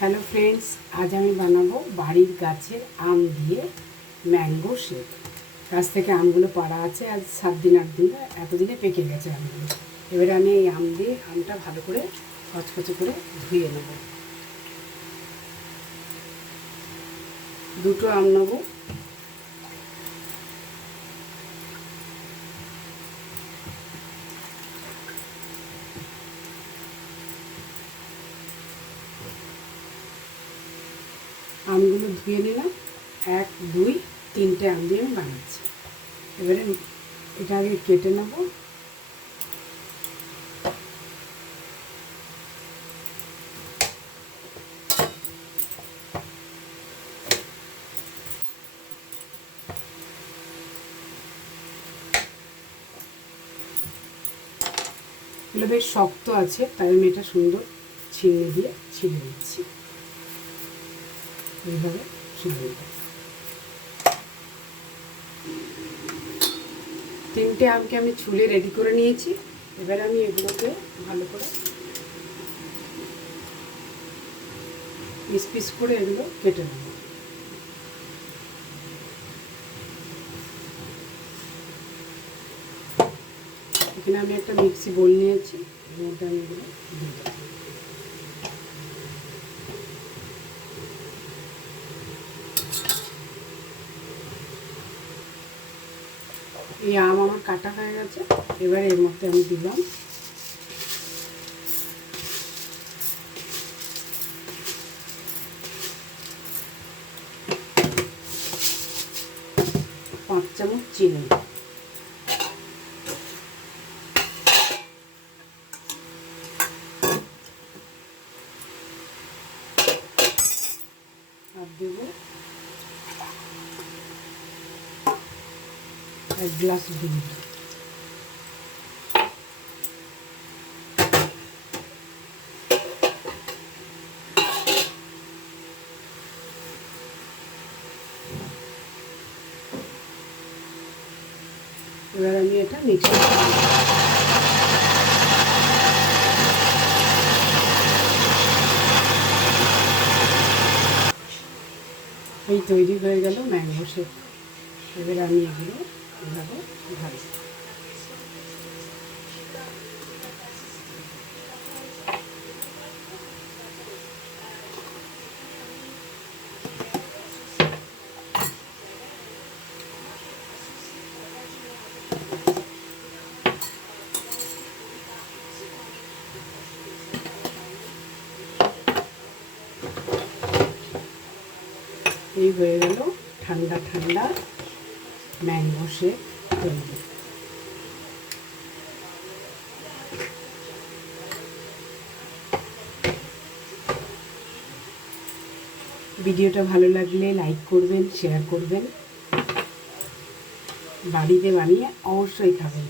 Hello friends, আজ আমি বানাবো বাড়ির গাছের আম দিয়ে ম্যাঙ্গো শেক। গাছ থেকে আমগুলো পাড়া আছে আজ 7 দিন 8 দিন, এতদিনে পেকে গেছে আমগুলো। এবারে আমি এই আমটা ভালো করে কচকচে করে ধুয়ে নেব। 2টো আম নেব। আমগুলো ধুয়ে নিলাম। 1 2 3টে আম দিয়ে আমি বানাচ্ছি। এবারে এটা আগে কেটে নেব। এগুলো বেশ শক্ত আছে, তাই আমি এটা সুন্দর ছিঁড়ে দিয়ে ছিঁড়ে দিচ্ছি। এইভাবে ছিঁড়ে দেব। 3টে আমকে আমি ছুলে রেডি করে নিয়েছি। এবার আমি এগুলোকে ভালো করে পিস পিস করে এগুলো কেটে নেব। এখানে আমি একটা মিক্সি বোল নিয়েছি, এর মধ্যে আমি এগুলো দিয়ে দেবো। এই আম আমার কাটা হয়ে গেছে। এবার এর মধ্যে আমি দিলাম পাঁচ চামচ চিনি। আর দেব 1 গ্লাস দুধ। এবার আমি এটা মিক্স করে এই তৈরি হয়ে গেল ম্যাঙ্গো শেক। এবার আমি এগুলো এভাবে ঢালি। এই হয়ে গেল ঠান্ডা ঠান্ডা ম্যাঙ্গো শেক তৈরি। ভিডিওটা ভালো লাগলে লাইক করবেন, শেয়ার করবেন, বাড়িতে বানিয়ে অবশ্যই খাবেন।